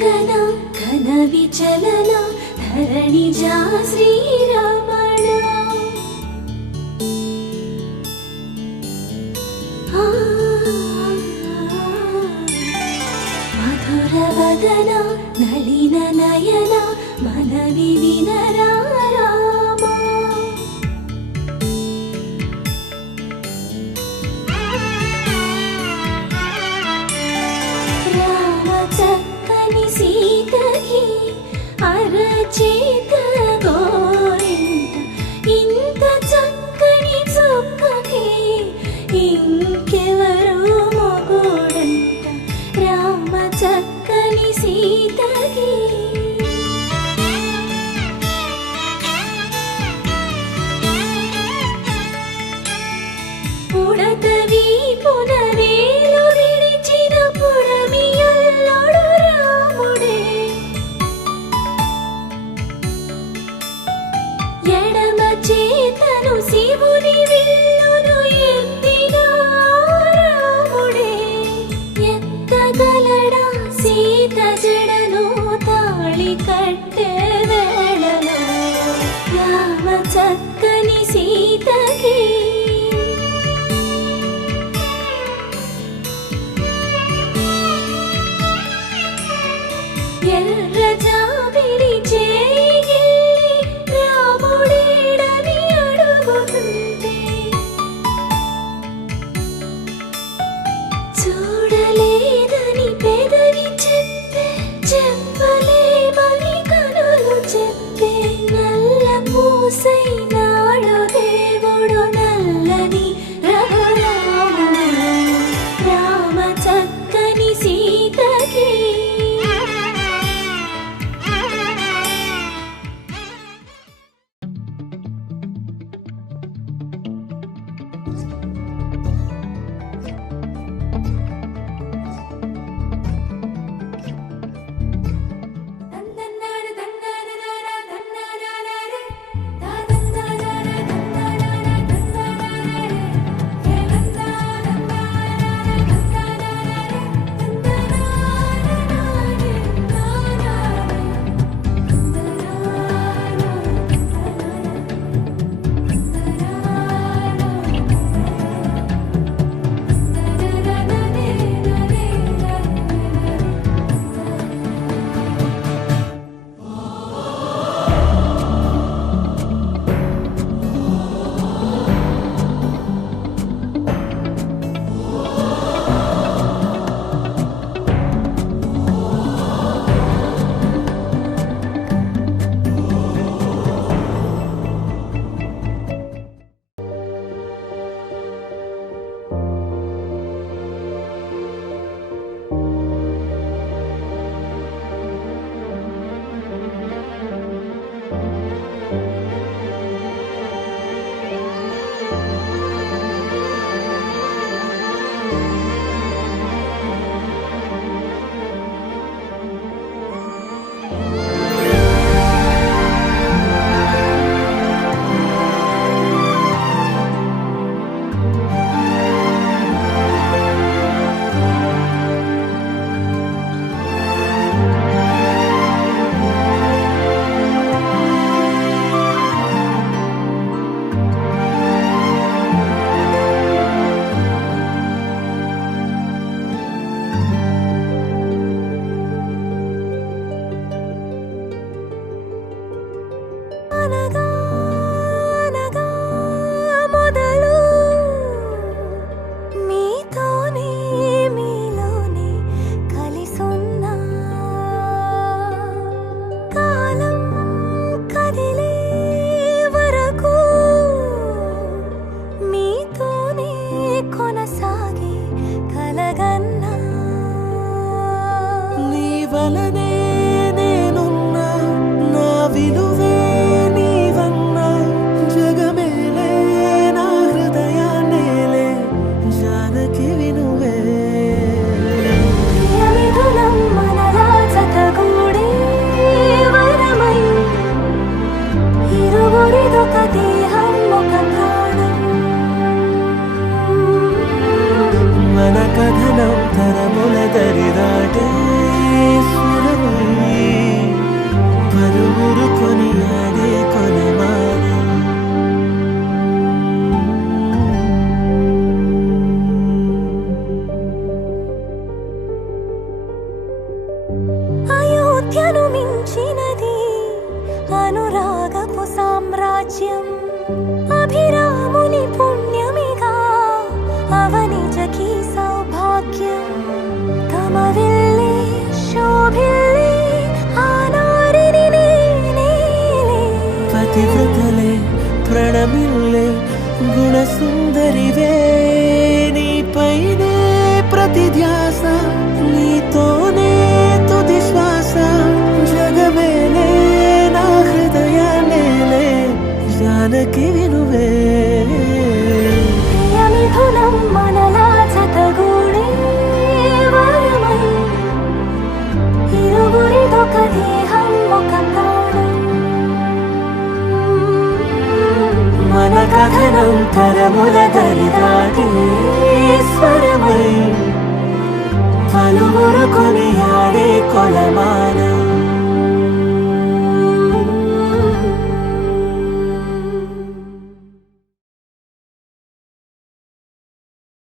గగన ఘన విచలన ధరణిజా శ్రీరమణ మధుర వదన నళిన నయన మనవి వినరా రామా రామ చక్కని సీతకి అరచేత గోరింట ఇంత చక్కని చుక్కకి ఇంకెవరు మొగుడంట రామ చక్కని సీతకి పుడత వీపున వేలు విడిచిన పుడమియల్లుడు రాముడే ఎడమ చేతను శివుని విల్లును ఎత్తిన రాముడే ఎత్తగలడా సీత జడను తాళి కట్టే వేళలో రామ చక్కని సీతకి ఎర్ర జాబిలి చేయి రాముడేడని అడుగుతుంటే చూడలేదని పెదవి చెప్పే చెప్పలేమని కనులు చెప్పే నల్ల పూసై నాడు దేవుడు ప్రణమిల్లే గుణసుందరివే నీపైనే ప్రతి ధ్యాస నీతోనే తుది శ్వాస జగమేలే నా హృదయాన్నేలే జానకి వినువే ప్రియమిథునం మనలా జతగూడే వరమై ఇరువురిదొక దేహం ఒక ప్రాణం మన కథనం తరముల దరిదాటి స్వరమై పలువురు కొనియాడే కొలమానం